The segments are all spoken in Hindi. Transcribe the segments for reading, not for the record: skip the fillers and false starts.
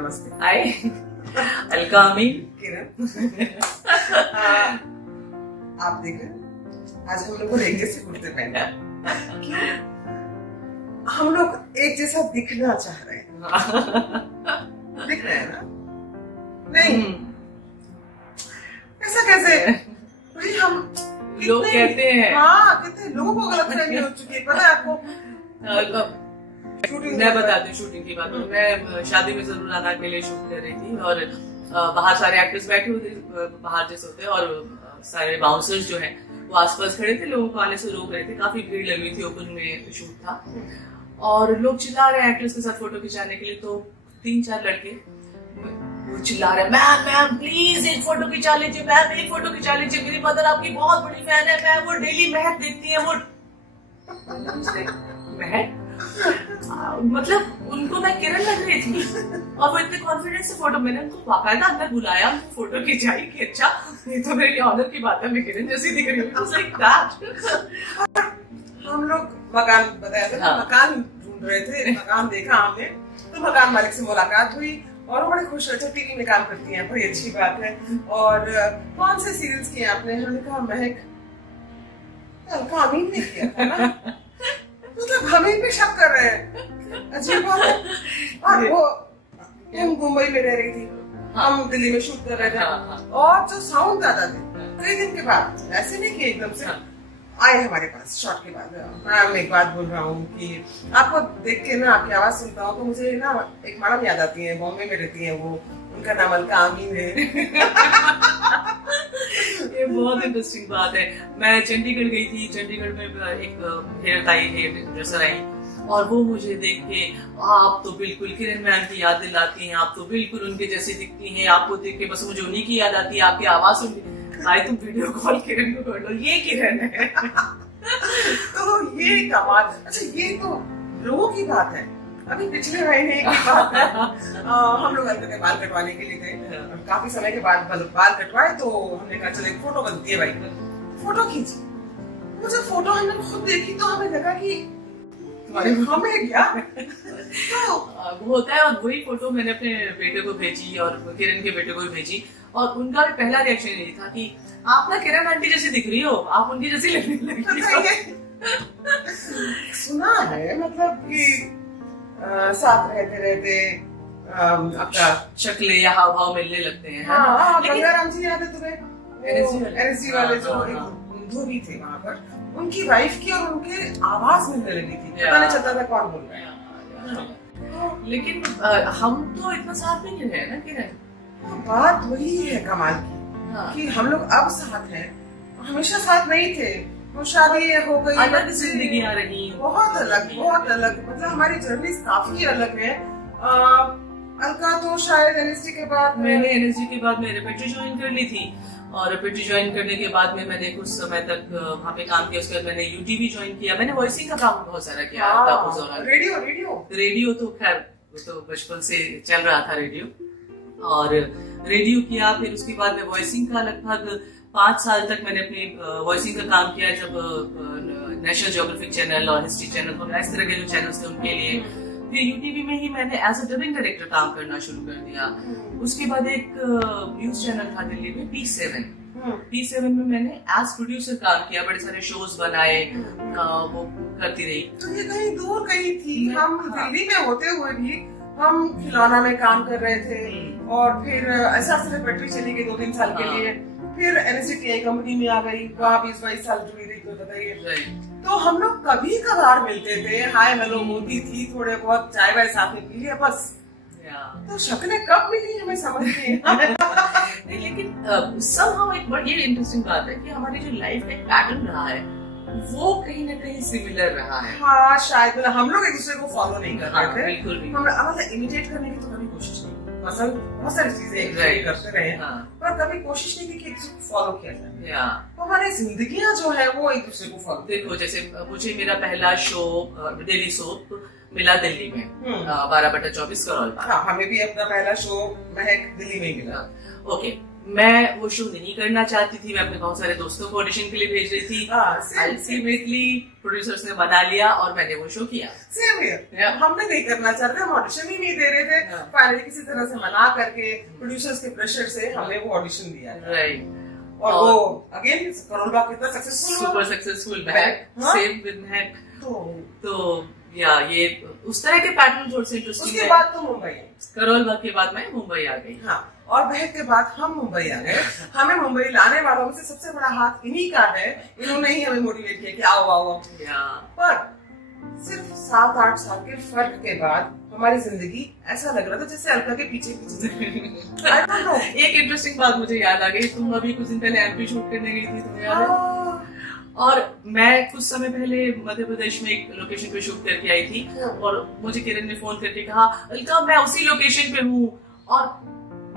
नमस्ते। हाय अलका अमीन। किरण आप देख रहे हैं आज हम लोग एक जैसे कुर्ते पहने। क्यों? हम लोग एक जैसा दिखना चाह रहे हैं। दिख रहे हैं ना? नहीं ऐसा कैसे? भाई हम लोग कहते हैं, हाँ कहते हैं, लोगों को गलतफहमी हो चुकी है। पता है आपको? मैं बताती हूँ शूटिंग की बात। मैं शादी में जरूर आना के लिए शूट कर रही थी और बाहर सारे एक्टर्स बैठे हुए थे, बाहर जैसे होते हैं, और सारे बाउंसर्स जो हैं वो आसपास खड़े थे, लोगों को आने से रोक रहे थे। काफी भीड़ लगी थी, ओपन में शूट था और लोग चिल्ला रहे हैं एक्टर्स के साथ फोटो खिंचाने के लिए। तो 3-4 लड़के वो चिल्ला रहे हैं, मैम मैम प्लीज एक फोटो खिंचा लीजिए, मैम एक फोटो खिंचा लीजिए, मेरी मदर आपकी बहुत बड़ी फैन है, मैम वो डेली महक देखती है। वो महक मतलब उनको मैं किरण लग रही थी और वो इतने कॉन्फिडेंस से फोटो, मैंने उनको बाकायदा अंदर बुलाया, फोटो खिंचाई कि अच्छा ये तो मेरे ऑनर की बात है, मैं किरण जैसी दिख रही हूँ। हम लोग मकान बताया था, हाँ। मकान ढूंढ रहे थे, मकान देखा हमने, तो मकान मालिक से मुलाकात हुई और वो बड़े खुश हुए थे। टीवी में काम करती हैं, बड़ी अच्छी बात है। और कौन से सीरियल्स किए आपने? हमने कहा महक, अलका अमीन ने किया था ना। मतलब हमें भी शक कर रहे हैं, अजीब बात है। और वो तुम मुंबई में रह रही थी, हम दिल्ली में शूट कर रहे थे, और जो साउंड आता थे कई दिन के बाद, ऐसे नहीं कि एकदम से आए हमारे पास शॉट के बाद। मैं एक बात बोल रहा हूँ कि आपको देख के ना, आपकी आवाज सुनता हूँ तो मुझे ना एक मैडम याद आती है, बॉम्बे में रहती है वो, उनका नाम अलका अमीन है। ये बहुत इंटरेस्टिंग बात है। मैं चंडीगढ़ गई थी, चंडीगढ़ में एक हेयर ड्रेसर आई और वो मुझे देख के, आप तो बिल्कुल किरण मैम की याद दिलाती हैं, आप तो बिल्कुल उनके जैसी दिखती हैं, आपको देख के बस मुझे उन्हीं की याद आती है, आपकी आवाज सुन के भाई तुम वीडियो कॉल किरण को कर लो, ये किरण है। तो ये कमाल। अच्छा ये तो लोगों की बात है। अभी पिछले महीने की बात है, हम लोग अंदर बाल कटवाने के लिए गए, काफी समय के बाद बाल कटवाए, तो हमने कहा चलो एक फोटो बनती है भाई, फोटो खींची। मुझे फोटो हमने खुद देखी तो हमें लगा कि हमें क्या तो वो होता है। और वही फोटो मैंने अपने बेटे को भेजी और किरण के बेटे को भी भेजी, और उनका भी पहला रिएक्शन यही था कि आप ना किरण आंटी जैसी दिख रही हो, आप उनकी जैसी लगने लगी। सुना है मतलब कि साथ रहते रहते आपका शक्लें या हाव भाव मिलने लगते हैं। हाँ, गंगाराम जी याद है तुम्हें? एनएसजी वाले जो धोबी थे वहाँ पर, उनकी वाइफ की और उनके आवाज मिलने लगी थी, पता नहीं चलता था कौन बोल रहा है। लेकिन हम तो इतना साथ नहीं रहे ना किरण। बात वही है कमाल की, कि हम लोग अब साथ हैं, हमेशा साथ नहीं थे। वो शादी हो गई, अलग जिंदगी आ रही, बहुत अलग, बहुत अलग। मतलब हमारी जर्नी काफी अलग है। अलका तो शायद एनएसजी के बाद, मैंने एनएसजी के बाद में रेपेट्री ज्वाइन कर ली थी, और रेपेट्री ज्वाइन करने के बाद में मैंने कुछ समय तक वहाँ पे काम किया। उसके बाद मैंने यूटीवी ज्वाइन किया, मैंने वॉइसिंग का काम बहुत सारा किया। रेडियो तो खैर वो तो बचपन से चल रहा था रेडियो, और रेडियो किया। फिर उसके बाद में वॉइसिंग का लगभग 5 साल तक मैंने अपनी वॉइसिंग का काम किया, जब नेशनल ज्योग्राफिक चैनल और हिस्ट्री चैनल और इस तरह के जो चैनल्स थे उनके लिए। फिर यूटीवी में ही मैंने एज अ डबिंग डायरेक्टर काम करना शुरू कर दिया। उसके बाद एक न्यूज चैनल था दिल्ली में, P7 में मैंने एज प्रोड्यूसर काम किया, बड़े सारे शोज बनाए, वो करती रही। तो ये कहीं दूर कहीं थी, हम दिल्ली में होते हुए भी हम खिलौना में काम कर रहे थे, और फिर ऐसा रेपेट्री चली गई 2-3 साल के लिए। फिर एनएसजी कंपनी में आ गई, वहाँ 20-22 साल जुड़ी रही, तो बताइए। तो हम लोग कभी कभार मिलते थे, हाय हेलो होती थी, थोड़े बहुत चाय वाय साथ में पी लिया बस। तो शक्लें कब मिली हमें समझ नहीं। लेकिन somehow एक बड़ी इंटरेस्टिंग बात है कि हमारी जो लाइफ का पैटर्न रहा है वो कहीं ना कहीं सिमिलर रहा है। हाँ शायद, मतलब हम लोग एक दूसरे को फॉलो नहीं कर रहे थे, बिल्कुल भी। हम मतलब इमिटेट करने की तो कभी कोशिश नहीं, मतलब बहुत सारी चीजें करते रहे, पर कभी कोशिश नहीं की कि एक दूसरे को फॉलो किया जाए। तो हमारी जिंदगियां जो है वो एक दूसरे को फॉलो। देखो जैसे मुझे मेरा पहला शो डेली सोप मिला दिल्ली में 12/24 करोल। हाँ, हमें भी अपना पहला शो महक दिल्ली में मिला। ओके, मैं वो शो नहीं करना चाहती थी, मैं अपने बहुत सारे दोस्तों को ऑडिशन के लिए भेज रही थी। अल्टीमेटली प्रोड्यूसर्स ने बना लिया और मैंने वो शो किया। सेम हियर, हमने नहीं करना चाहते, हम ऑडिशन ही नहीं दे रहे थे। फाइनली किसी तरह से मना करके प्रोड्यूसर्स के प्रेशर से हमने वो ऑडिशन दिया। राइट। और वो अगेन करोल बाग कितना successful, super successful. Same with महक। तो या ये उस तरह के पैटर्न थोड़े से इंटरेस्टिंग है। उसके बाद तो मुंबई, करोल बाग के बाद मैं मुंबई आ गई। हाँ, और महक के बाद हम मुंबई आ गए। हमें मुंबई लाने वालों में से सबसे बड़ा हाथ इन्हीं का है, इन्होंने ही हमें मोटिवेट किया कि आओ आओ। पर सिर्फ 7-8 साल के फर्क के बाद हमारी जिंदगी ऐसा लग रहा था जैसे अलका के पीछे पीछे। I don't know। एक इंटरेस्टिंग बात मुझे याद आ गई, तुम अभी कुछ दिन पहले एमपी शूट करने गई थी, तुम्हें याद है? और मैं कुछ समय पहले मध्य प्रदेश में एक लोकेशन पे शूट करके आई थी और मुझे किरण ने फोन करके कहा अलका मैं उसी लोकेशन पे हूँ। और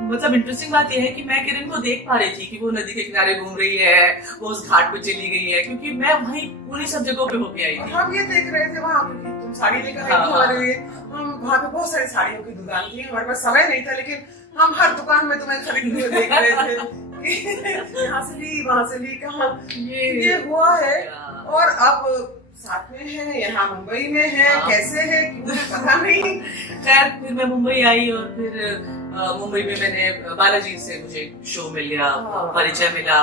मतलब इंटरेस्टिंग बात यह है कि मैं किरण को देख पा रही थी कि वो नदी के किनारे घूम रही है, वो उस घाट पे चली गई है, क्योंकि मैं वहीं उन्हीं सब जगहों पे होके आई थी। हम ये देख रहे थे वहाँ, क्योंकि तुम साड़ी लेकर आई थी हमारे लिए। हम वहाँ पे बहुत सारी साड़ियों की दुकान थी, हमारे पास समय नहीं था, लेकिन हम हर दुकान में तुम्हें खरीदते हुए देख रहे थे। यहाँ से ली, वहाँ से ली, कहाँ ये हुआ है। और अब साथ में है, यहाँ मुंबई में है, कैसे है पता नहीं। खैर फिर मैं मुंबई आई और फिर मुंबई में मैंने बालाजी से मुझे शो मिल गया, परिचय मिला।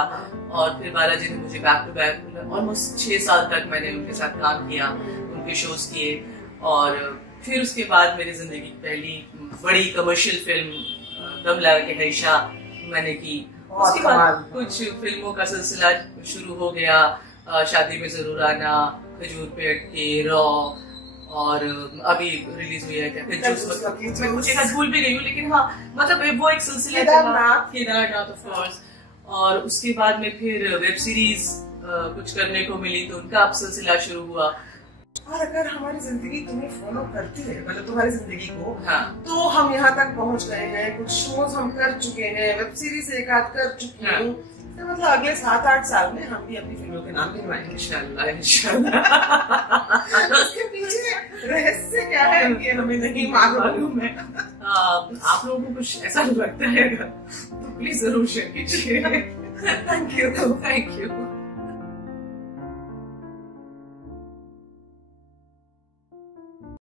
और फिर बालाजी ने मुझे बैक टू बैक ऑलमोस्ट 6 साल तक मैंने उनके साथ काम किया, उनके शोज किए। और फिर उसके बाद मेरी जिंदगी की पहली बड़ी कमर्शियल फिल्म दम लगा के हैशा मैंने की। उसके बाद कुछ फिल्मों का सिलसिला शुरू हो गया, शादी में जरूर आना, खजूर पे अटके, रॉ, और अभी रिलीज हुई है क्या मैं कुछ एक भूल भी गई हूँ, लेकिन हाँ मतलब वो एक सिलसिला चला, केदारनाथ ऑफ कोर्स। और उसके बाद में फिर वेब सीरीज कुछ करने को मिली तो उनका अब सिलसिला शुरू हुआ। और अगर हमारी जिंदगी तुम्हें फॉलो करती है, मतलब तुम्हारी जिंदगी को, हाँ। तो हम यहाँ तक पहुँच गए हैं, कुछ शोज हम कर चुके हैं, वेब सीरीज एक आध कर चुकी हूँ। तो मतलब अगले 7-8 साल में हम भी अपनी फिल्मों के नाम गिनवाएंगे इंशाल्लाह इंशाल्लाह। उसके पीछे रहस्य क्या है ये हमें नहीं मालूम है। आप लोगों को कुछ ऐसा लगता है तो प्लीज जरूर शेयर कीजिए। Thank you.